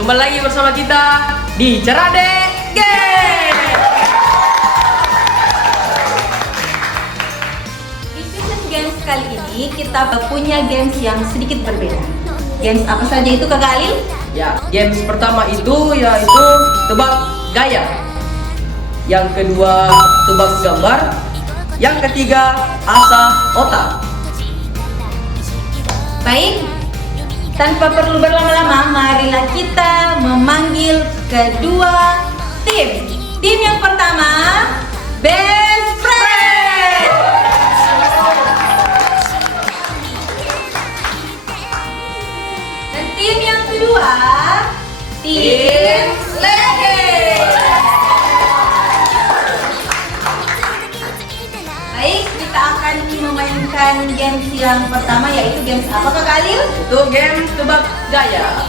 kembali lagi bersama kita di Cerade Game. Di season games kali ini kita punya games yang sedikit berbeda. Games apa saja itu Kak Galil? Ya, games pertama itu yaitu tebak gaya. Yang kedua tebak gambar. Yang ketiga asah otak. Baik, tanpa perlu berlama-lama, marilah kita memanggil kedua tim. Tim yang pertama, Best Friend. Dan tim yang kedua, Tim Legend. Baik, kita akan memainkan games yang pertama, yaitu games apa Kak Galil? Itu game tebak gaya.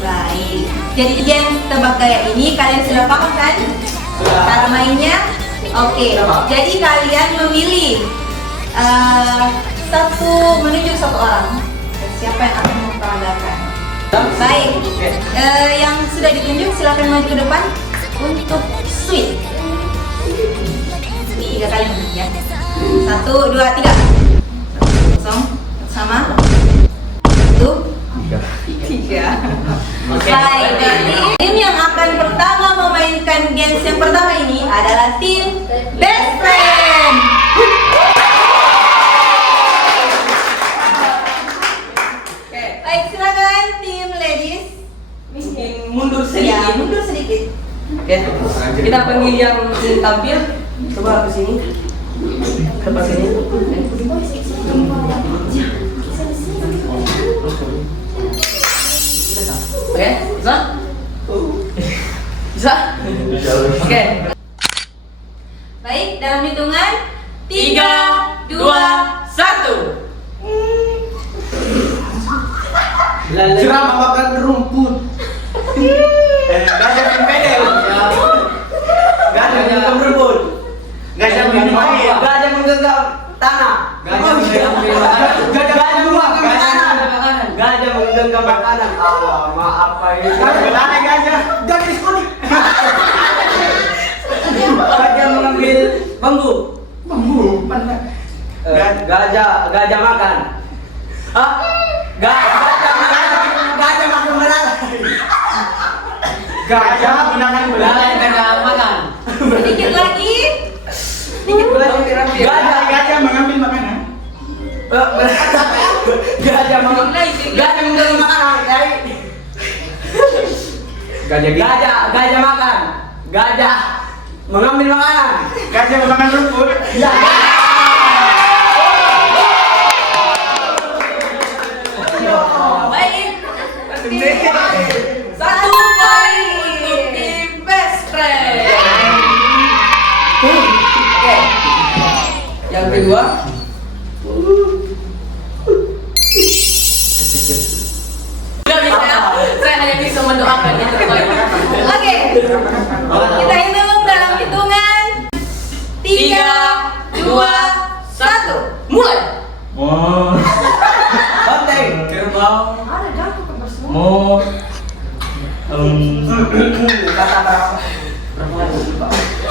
Baik, jadi game tebak gaya ini kalian sudah paham kan? Cara mainnya? Oke, jadi kalian memilih menunjuk satu orang. Siapa yang akan memperagakan? Baik, yang sudah ditunjuk silakan maju ke depan untuk switch. 3 kali menunjuk ya. 1, 2, 3. Kosong, sama. 1, 3. Baik, jadi tim yang akan pertama memainkan games yang pertama ini adalah tim Best Friend. Baik, silakan tim ladies. Mundur Ya, sedikit. mundur sedikit. Oke, kita panggil yang ingin tampil. Coba ke sini. Ke sini. Oke, bisa? Bisa? Oke. Baik, dalam hitungan 3, 2, 1. Jeram makan rumput. Gajah pempedel. Gajah minum rumput. Gajah minum air. Gajah menggenggam tanah. Gajah menggenggam makanan. Maaf Pak ini. Gajah gajah diskotik. Gajah mengambil bambu. Gajah makan. Hah? Gajah makan belalai. Gajah menahan belalai gajah makan. Sedikit lagi. Gajah mengambil makanan. Gajah mengambil makanan. Gajah makan. Gajah mengambil makanan. Gajah memakan rumput. Ya. Baik. 1 poin untuk tim Best Friend. Oke. Yang kedua. Tidak bisa. Saya hanya bisa mendoakan yang terbaik. Oke. Kita hitung dalam hitungan 3, 2, 1. Mulai. Banteng. Kerbau. Mau Kata berapa?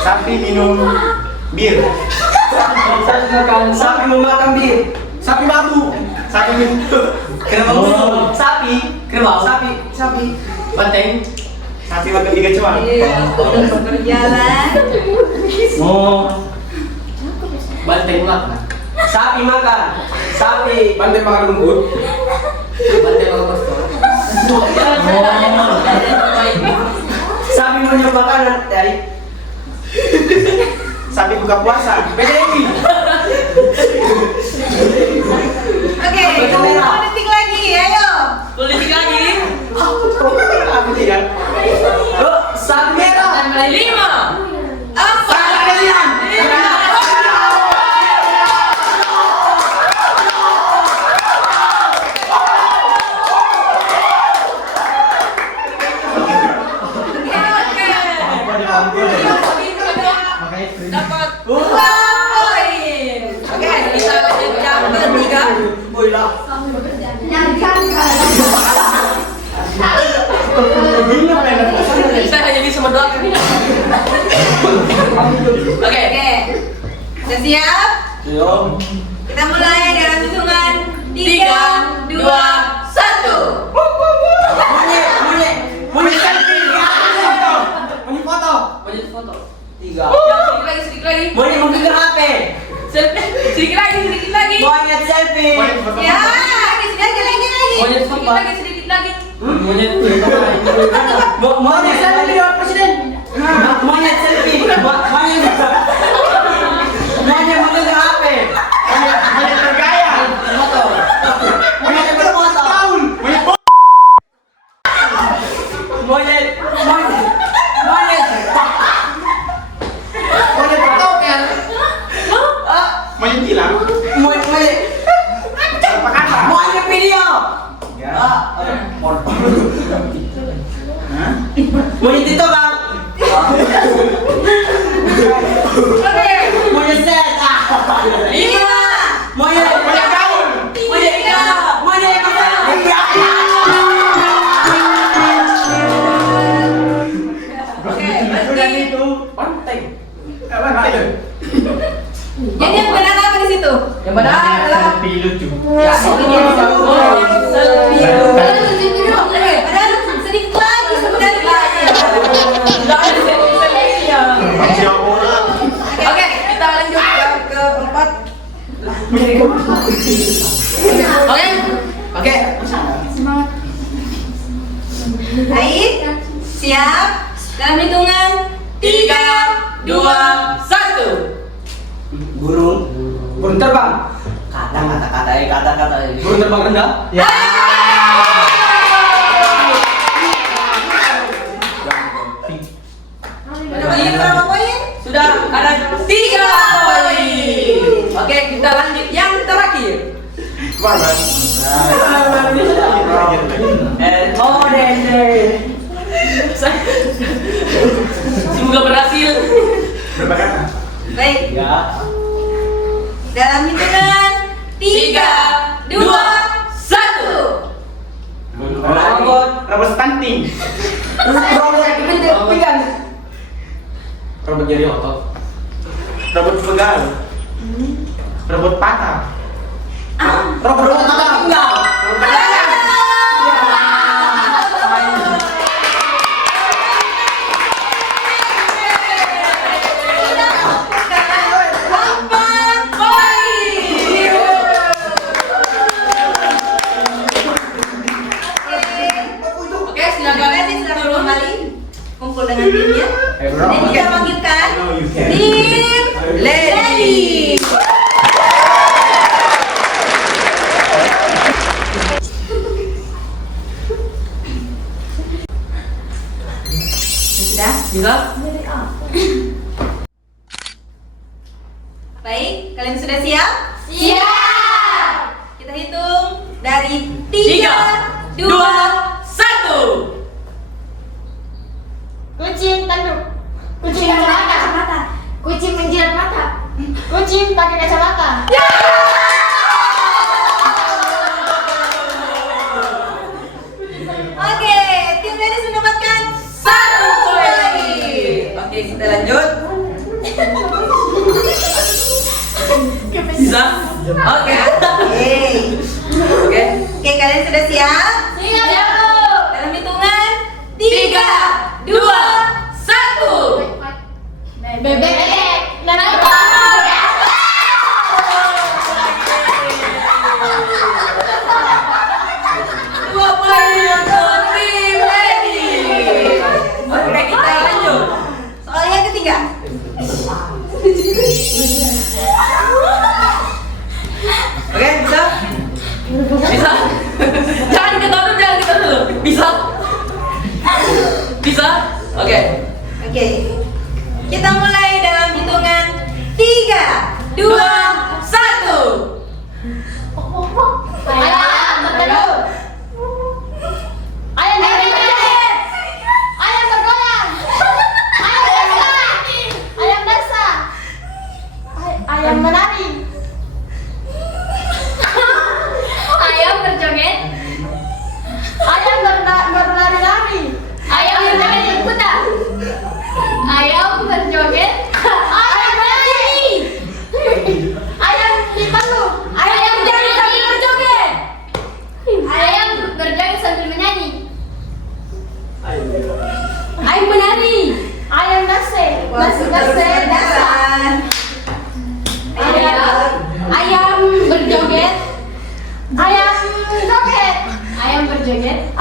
Sapi minum bir. Sapi memakan bir. Sapi mabuk. Sapi minum. Kerbau minum. Sapi. Kerbau. Sapi. Banteng. Sapi makan 3 cuan. Iya, sudah berjalan. Banteng makan. Sapi makan. Sapi. Banteng makan rumput. Banteng makan pastor. Sapi menyiap makanan dari. Sapi buka puasa. PDI. Oke, 10 detik lagi, ayo. 10 detik lagi. Aku tidak. Sapi merah. 5, 4, 3. dapat 2 poin. Oke, kita lanjut yang ketiga. Boy lah. siap? Siap. Kita mulai dalam hitungan 3, 2, 1. Monyet selfie. Monyet foto. Monyet foto. 3. Sedikit lagi. Monyet menggenggam HP. Sedikit lagi. Monyet selfie. Ya, lagi. Monyet foto. Sedikit lagi. Monyet. Monyet selfie dengan presiden. Monyet selfie. Monyet menggenggam HP. Monyet bergaya. Foto. Monyet berfoto. Monyet bertoken. Monyet gila. Monyet video. Monyet itu bang. Oke. Monyet set. 5. Monyet gaul. Monyet Oke, berarti. Banteng. Jadi yang benar apa di situ? Yang benar adalah lucu. ya ini dia selfie. Padahal sedikit lagi sebenarnya. Tidak ada selfie-nya. Oke, Kita lanjut ke keempat. Oke. baik. Siap. Dalam hitungan 3, 2, 1. Burung terbang. Kata. Burung terbang rendah. Ya. Ini berapa poin? Sudah ada 3 poin. Oke, kita lanjut yang terakhir. Semoga berhasil. Baik. Ya. Dalam hitungan 3, 2, 1. Robot stunting. Robot jadi otot. Robot pegal. Robot patah. Robot tinggal. Oke, silakan kembali kumpul dengan timnya. Dan kita panggilkan tim Lady. Sudah? Bisa? Baik, kalian sudah siap? Siap. Kita hitung dari 3, 3, 2, 1. Kucing tanduk. Kucing kacamata. Kucing menjilat mata. Kucing pakai kacamata. Oke, tim Lady mendapatkan 1 poin. Oke, kita lanjut. Bisa? Oke. Oke. Oke, kalian sudah siap? Siap. Dalam hitungan 3, 2, 1. Bebek. Naik motor. Dua poin untuk tim Lady. Oke, kita lanjut. Soal yang ketiga. Oke, bisa? Bisa? Jangan kita dulu. Bisa? Bisa? Oke. Oke. Kita mulai dalam hitungan 3, 2, 1. Ayam bertelur. Ayam bertelur. Ayam bergoyang. Ayam bergoyang. Ayam basah. Ayam menari. Ayam berjoget.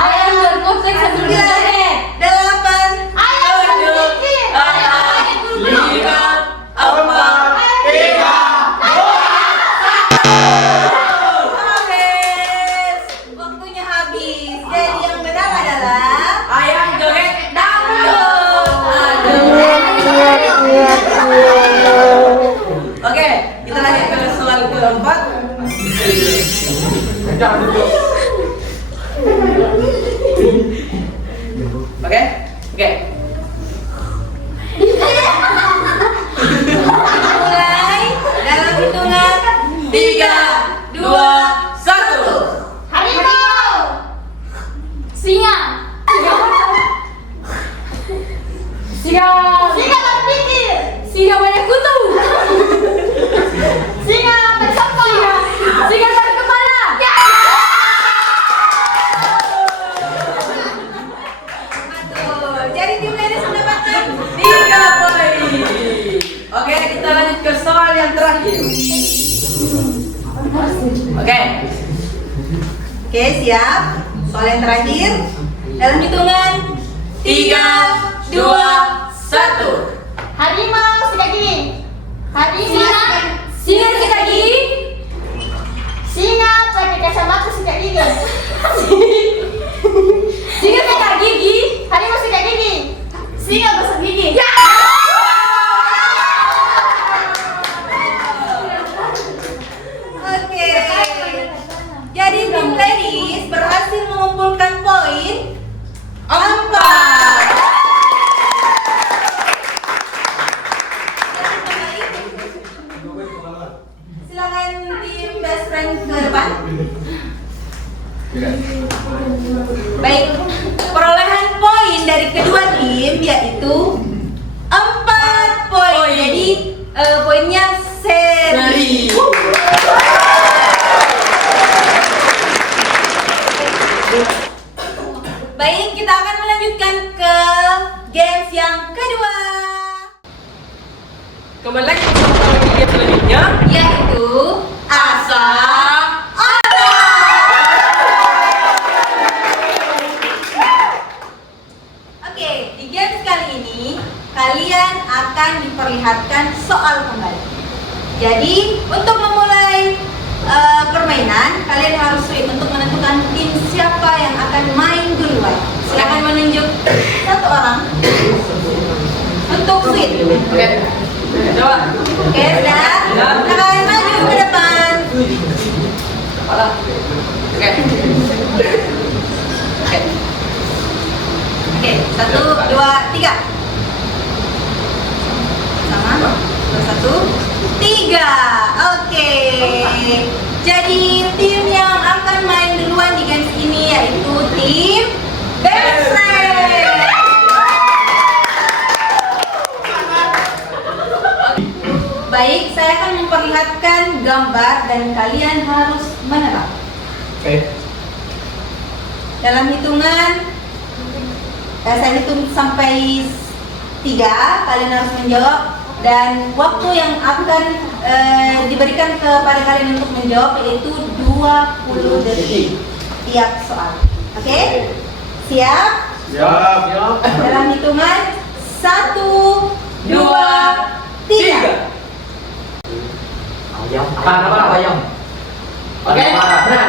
Ayam berkotek sambil berjoget. 8, Ayam sedikit. Lima, empat, tiga, habis. Waktunya habis. Jadi yang benar adalah ayam joget dangdut. Oke, kita lanjut ke soal keempat. Oke, oke. mulai dalam hitungan 3, 2, 1. Harimau. Singa. Singa berpikir. Singa banyak kutu. Singa bersampah. Singa berkepala. Betul. Jadi tim ladies mendapatkan 3 poin. Oke, kita lanjut ke soal yang terakhir. Oke, Oke, siap. Soal yang terakhir dalam hitungan 3, 2, 1. Harimau sikat gigi. Harimau. Singa sikat gigi. Singa pakai kacamata sikat gigi. Singa sikat gigi. Harimau sikat gigi. Singa gosok gigi. Oke. Jadi tim ladies berhasil mengumpulkan poin 4. Silakan tim best friend ke depan. Baik, perolehan poin dari kedua tim yaitu 4 poin. Jadi poinnya seri. Baik, kita akan melanjutkan ke games yang kedua, Kembali lagi bersama di game selanjutnya. yaitu asa asa. Oke, di games kali ini kalian akan diperlihatkan soal kembali. Jadi untuk memulai permainan, kalian harus sweet untuk menentukan tim siapa yang akan main duluan. Silakan menunjuk satu orang untuk sweet. Oke, coba. Oke, sudah. Silakan maju ke depan. Kepala. Oke. Oke. Oke, 1, 2, 3. Sama. 1, 3. Oke. Jadi tim yang akan main duluan di games ini yaitu tim Best Friend. Baik, saya akan memperlihatkan gambar dan kalian harus menerang. Dalam hitungan saya hitung sampai 3, kalian harus menjawab dan waktu yang akan diberikan kepada kalian untuk menjawab yaitu 20 detik tiap soal. Oke? Siap? siap. Dalam hitungan 1, 2, 3. Tahan apa? Ayam. Oke, benar.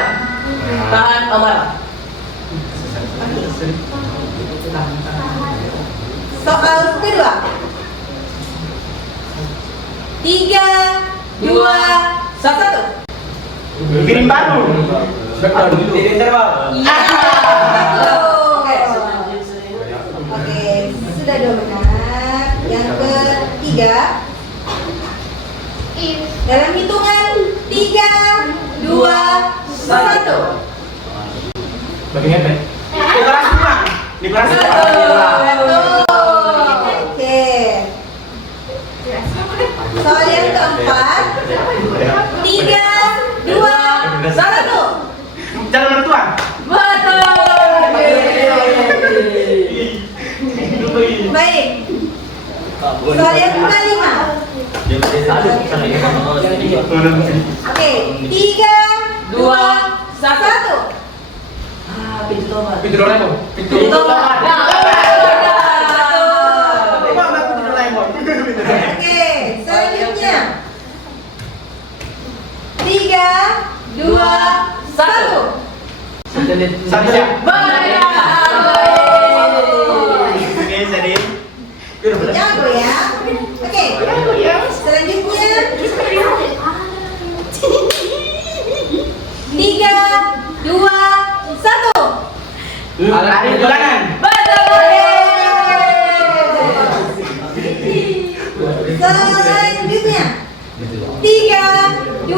Tahan amarah. Soal kedua. 3, 2, 1. Kirim baru. Iya, betul. Oke, sudah 2 benar. Yang ketiga. Dalam hitungan 3, 2, 1. Bagian dekorasi rumah. Dekorasi rumah. Betul. Oke. Soal yang keempat. 3, 2, 1. Calon mertua. Baik. Soal yang kelima. Oke, 3, 2, 1. tomat. Pintu Doraemon. Pintu tomat. Mama aku pintu Doraemon. Oke, selanjutnya. 3, 2, 1. Satu. Banyak. Oke, jadi. Jago ya. Oke. Selanjutnya. 3, 2, 1. Lari ke kanan. Selanjutnya. 3, 2,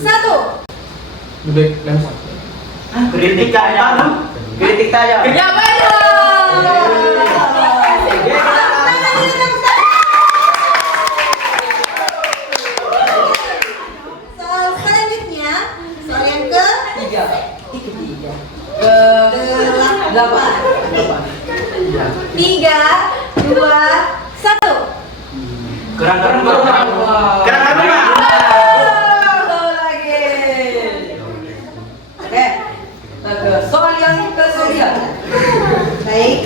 1. Lebih lempar. Kritik aja. Kritik aja. Ya banyak. Soal selanjutnya, soal yang ke Tiga. Ke 8. 3, 2, 1. Kerangka rumah. Kerangka rumah. Satu lagi. Oke. Soal yang ke-9. Baik.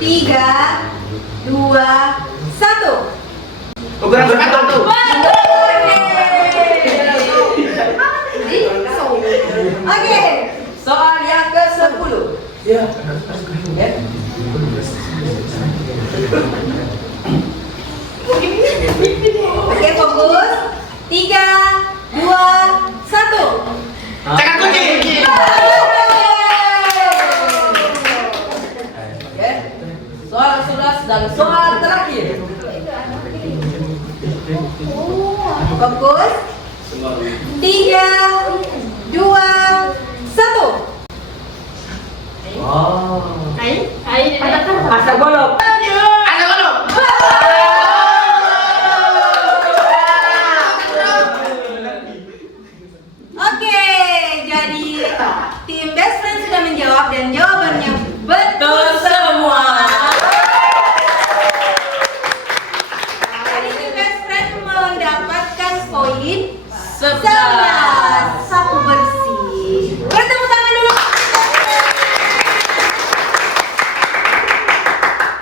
3, 2, 1. Ukuran sepatu. Oke. Soal yang ke-10. Ya. Oke, fokus. 3, 2, 1. Cakar kunci. Oke. Soal 11 dan soal terakhir. Fokus. 3, 2, 1. Asal golok. Ada kono. Oke, jadi tim best friend sudah menjawab dan jawabannya betul semua. Jadi tim best friend mendapatkan poin 11. Sapu bersih. Bertepuk tangan dulu.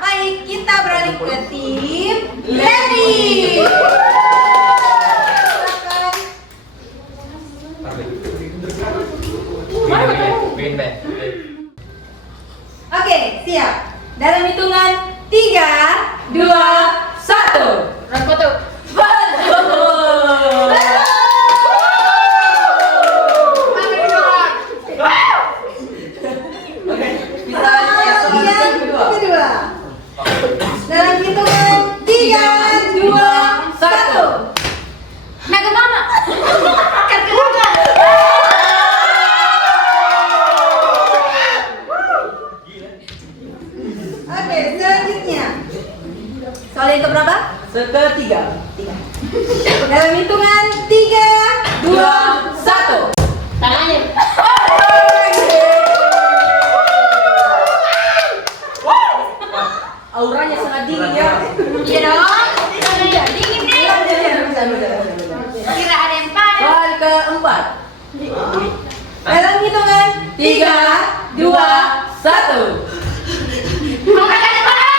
Baik, kita beralih ke tim Lady. Silakan. Oke, siap. Dalam hitungan 3, 2, 1. Foto. Oke. Kita lihat soal yang kedua. Kedua. Dalam hitungan 3, 2, 1. Naga mama. Kerkelangan. Oke, selanjutnya. Soal yang keberapa? Ketiga. Dalam hitungan 3, 2, 1. Tangannya. Auranya sangat dingin ya. Iya dong. Dingin deh. Kira ada yang panas. Soal keempat. Dalam hitungan 3, 2, 1. Makan barang.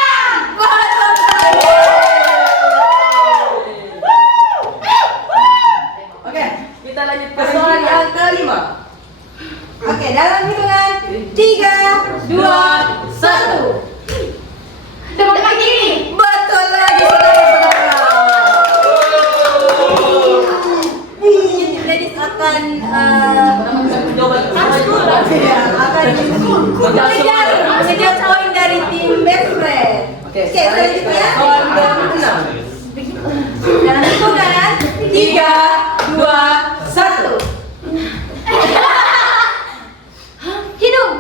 Oke, kita lanjut ke soal yang kelima. Oke, dalam hitungan 3, 2, 1. Depan gini. Betul lagi, saudara-saudara. Tim ladies akan mengejar poin dari tim best friend. Oke, Selanjutnya soal ke-6. dalam hitungan 3, 2, 1. Hidung.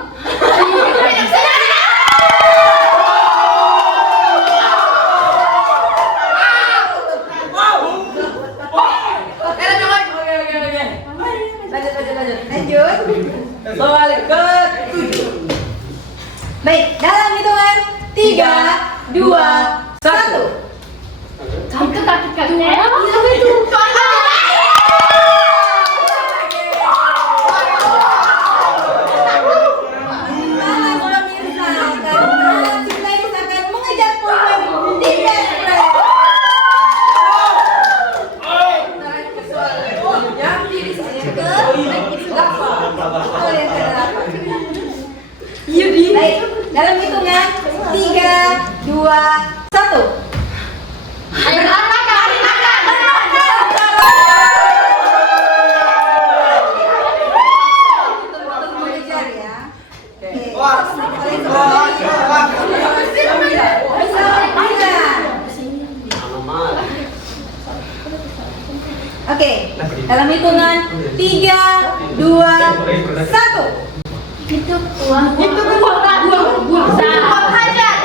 Lanjut. Soal ke-7. Baik, dalam hitungan 3, 2, 1. Kamu takut kan? Iya betul. Dalam hitungan 3, 2, 1. Ayo makan. Tunggu kejar ya. Oke. Oke, dalam hitungan 3, 2, 1. Itu uang. Buang hajar.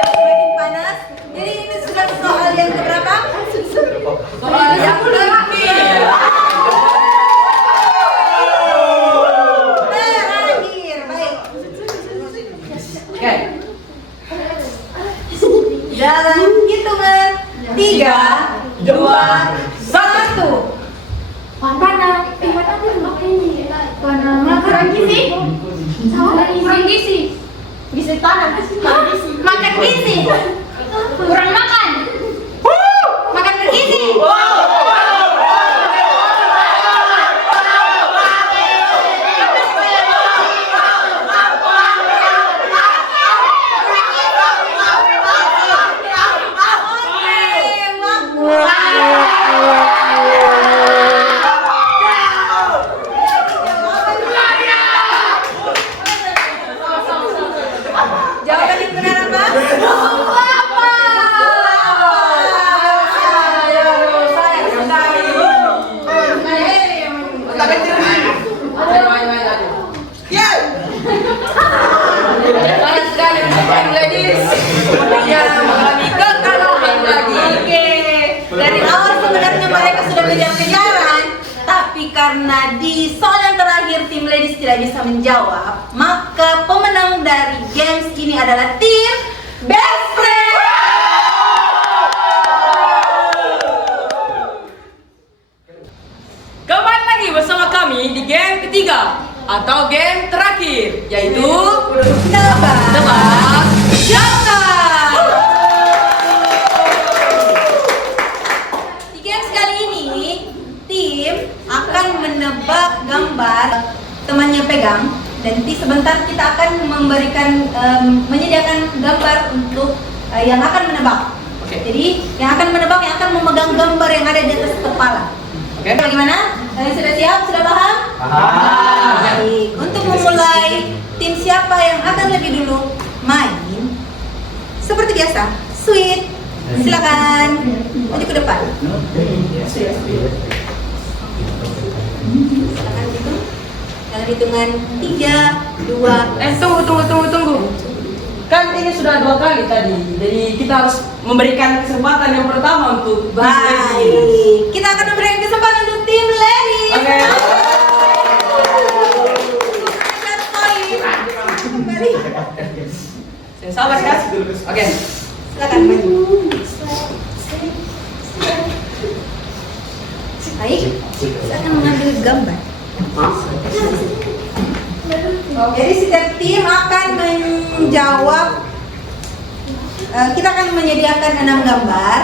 Semakin panas. Jadi ini sudah soal yang keberapa? Soal yang terakhir. Terakhir, baik. Oke. Dalam hitungan 3, 2, 1. Kurang gizi. Kurang gizi. Gizi tanah. Makan gizi. Kurang makan. Makan bergizi. Jawaban yang benar apa? Banyak sekali untuk ladies. Sepertinya mengalami kekalahan lagi. Oke. Dari awal sebenarnya mereka sudah kejar-kejaran, tapi karena di soal yang terakhir tim ladies tidak bisa menjawab, maka pemenang dari games ini adalah tim Best Friend. Kembali lagi bersama kami di game ketiga atau game terakhir, yaitu tebak gambar. Di games kali ini, tim akan menebak gambar temannya pegang, dan nanti sebentar kita akan menyediakan gambar untuk yang akan menebak. Oke. Jadi yang akan menebak yang akan memegang gambar yang ada di atas kepala. Oke. Bagaimana? Kalian sudah siap? Sudah paham? Baik. Untuk memulai, tim siapa yang akan lebih dulu main? Seperti biasa, sweet. Silakan maju ke depan. Silakan hitung. Dalam hitungan 3, 2, Tunggu. Kan ini sudah 2 kali tadi, jadi kita harus memberikan kesempatan yang pertama untuk baik. Kita akan memberikan kesempatan untuk tim ladies. Oke. Kembali. Sabar kan? Oke. Silakan maju. Baik. Saya akan mengambil gambar. Jadi setiap tim akan menjawab. Kita akan menyediakan 6 gambar.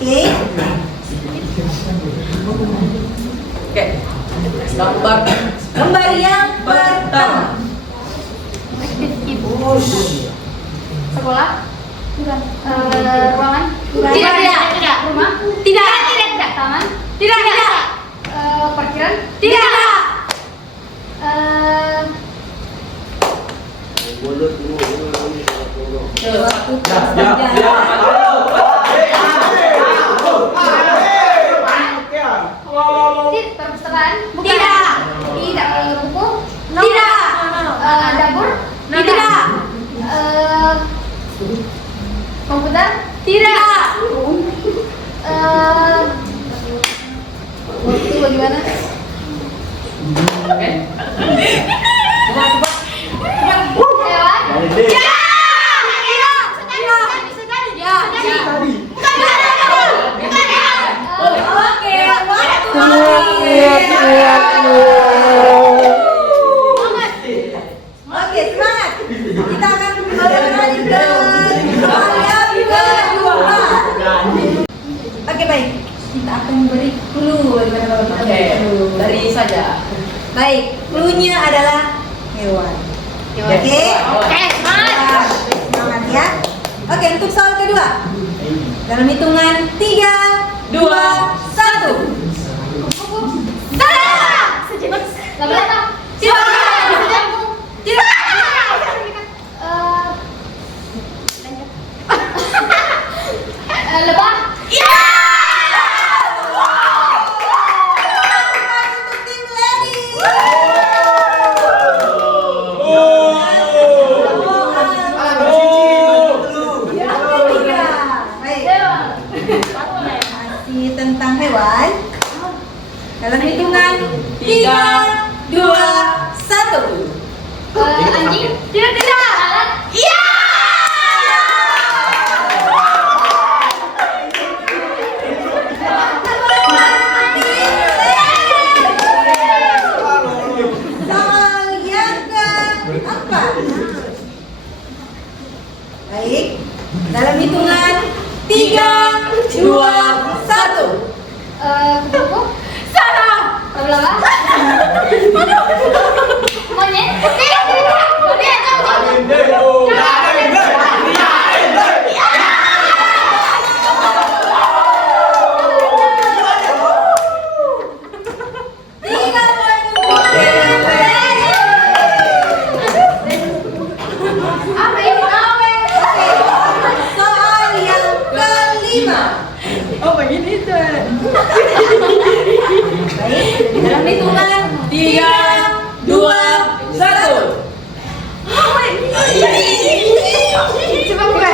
Oke. Oke. Gambar yang pertama. Sekolah. Ruangan. Tidak. Rumah. Tidak. Taman. Tidak. Parkiran. Tidak. Perpustakaan. Tidak. Buku. Tidak. Dapur. Tidak. Komputer. Tidak. Waktu bagaimana? Oke. Hewan. Oke, waktu. Oke, semangat. Kita akan beralih ke soal yang kedua. Oke, baik. Kita akan beri clue daripada kalau kita Oke, beri clue. dari saja. Baik, clue-nya adalah hewan. Oke. Oke? Oke, Ya, semangat ya. Oke, untuk soal kedua. Dalam hitungan 3, 2, 1. Salah. Sejenis. Laba-laba. Tidak. Tidak. Lebah. Ya! Untuk tim Lady. Tiga. Baik. Masih tentang hewan. Dalam hitungan 3, 2, 1. Anjing. Tidak, tidak. Lalat. Iya. Soal yang keempat. Baik. Dalam hitungan 3, 2, 1. Kupu-kupu. Salah. Laba-laba. Monyet. Tidak, tidak. Monyet. Tiga poin untuk tim Lady. Apa ini? Soal yang kelima. Oh, begini tuh. Baik, dalam hitungan 3, 2, 1. Coba buka.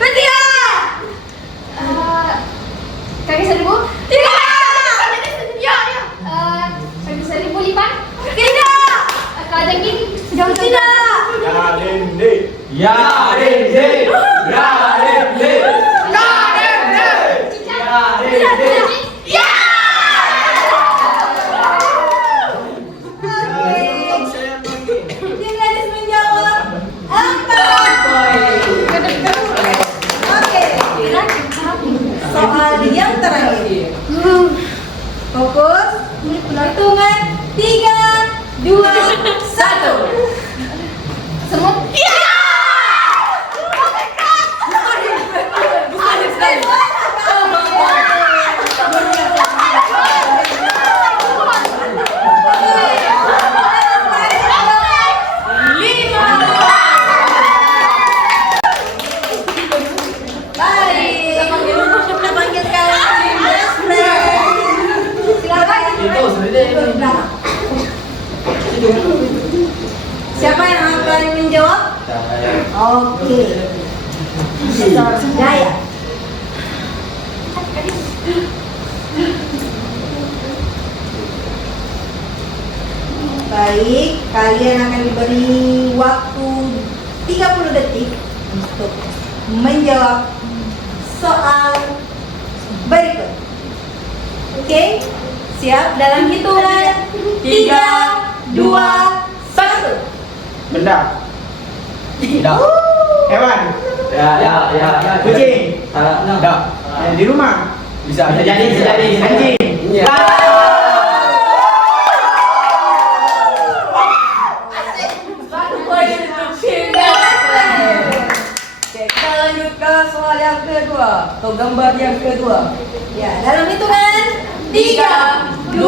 Bertiga. Kaki seribu. Tidak. Ya, ya. Kaki seribu lipat. Tidak. Kalajengking. Tidak. Ya, Rende. Ya. Tim Ladies menjawab 4. Oke. Soal yang terakhir. Fokus. Hitungan 3, 2, 1. Semut. Baik. Kita panggilkan tim best friend. Silakan. Siapa yang akan menjawab? Oke. Seorang Jaya. Baik, kalian akan diberi waktu 30 detik untuk menjawab soal berikut. Oke? Siap? Dalam hitungan 3, 2, 1. Benda. Tidak. Hewan. Ya. Kucing. Tidak. Di rumah. Bisa jadi. Anjing. Iya. Satu poin untuk tim best friend. Oke, kita lanjut ke soal yang kedua atau gambar yang kedua. Ya, dalam hitungan 3, 2,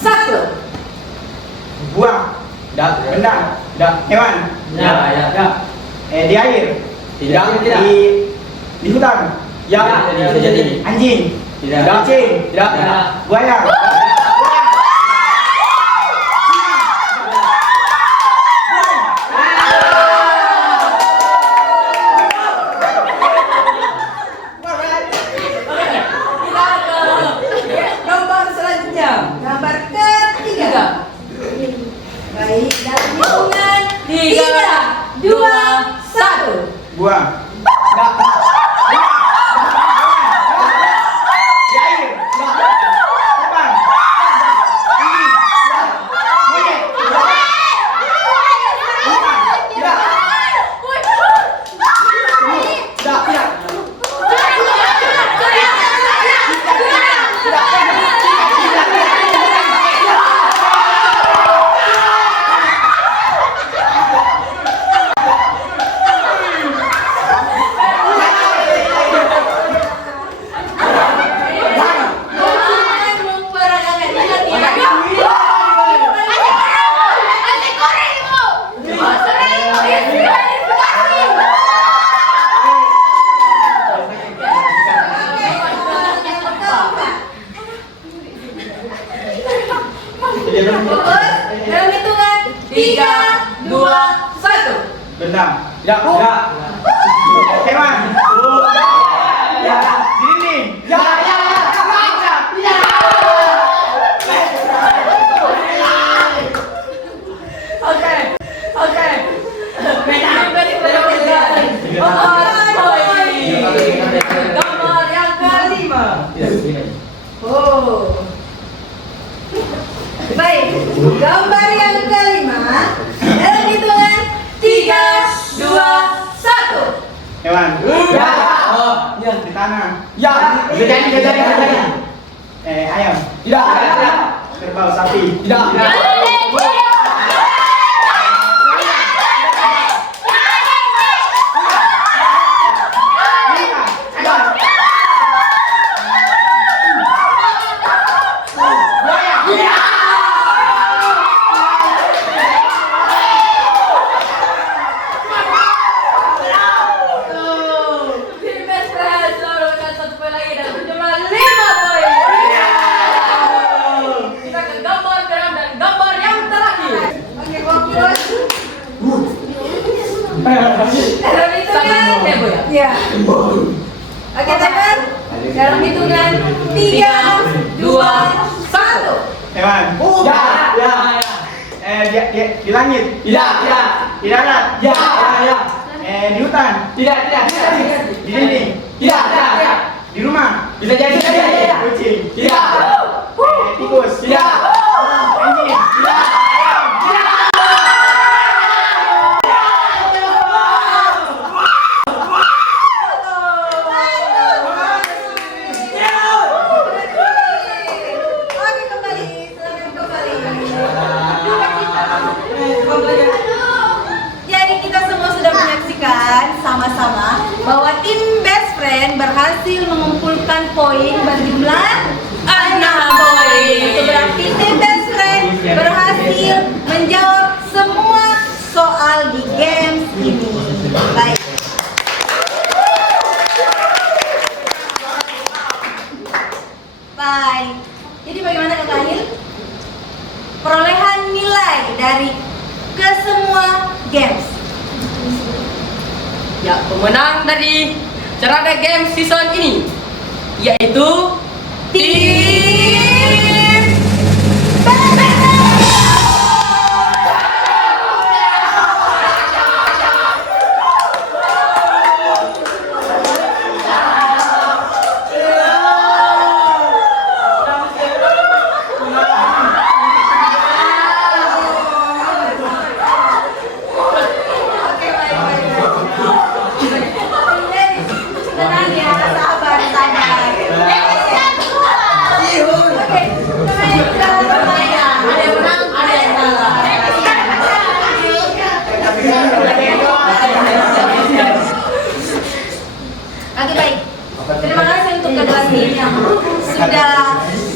1. Buang. Tidak. Benda. Tidak. Hewan. Ya. Di air. Tidak. Di hutan. Ya, bisa jadi. Anjing. Tidak. Kucing. Tidak. Buaya. Gambar selanjutnya. Gambar ketiga. Baik, dalam hitungan 3, 2, 1. Buang. Di air. Terbang. 3, 2, 1. Benang. Ya. Hewan. Ya. Dinding. Ya. Oke. Gambar yang kelima. Oh. Baik, gambar yang kelima dalam hitungan 3, 2, 1. Hewan. Ya. Ya. Di tanah. Ya. Bisa jadi. Ayam. Tidak. Kerbau. Sapi. Tidak. Tim best friend selalu mendapat 1 poin lagi dan berjumlah 5 poin. Kita ke gambar keenam dan gambar yang terakhir. Oke, fokus. Dalam hitungan. Sangat heboh ya. Ya. Oke, teman. Dalam hitungan 3, 2, 1. Hewan. Ya. Di langit. Tidak. Di darat. Ya. Di hutan. Tidak. Di dinding. Tidak. Di rumah. Bisa jadi. Kucing. Tidak. Tikus. Tidak. Anjing. Oke, kembali. Silakan kembali. Jadi kita semua sudah menyaksikan sama-sama bahwa tim best friend berhasil mengumpulkan poin berjumlah 6 poin. Itu berarti tim best friend berhasil menjawab semua soal di games ini. Baik. Baik. Jadi bagaimana Kak Kahil? Perolehan nilai dari kesemua games. Ya, pemenang dari Cerada Games season ini yaitu Tim Best Friend. Oke, baik. Tenang ya, sabar. Oke, kita lumayan. Ada yang menang, ada yang kalah. Oke, baik. Terima kasih untuk kedua tim yang sudah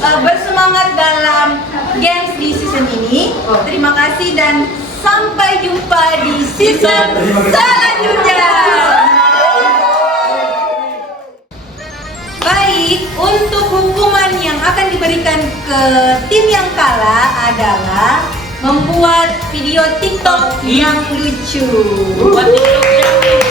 bersemangat dalam games di season ini. Terima kasih dan sampai jumpa di season selanjutnya. Baik, untuk hukuman yang akan diberikan ke tim yang kalah adalah membuat video TikTok yang lucu. buat TikTok yang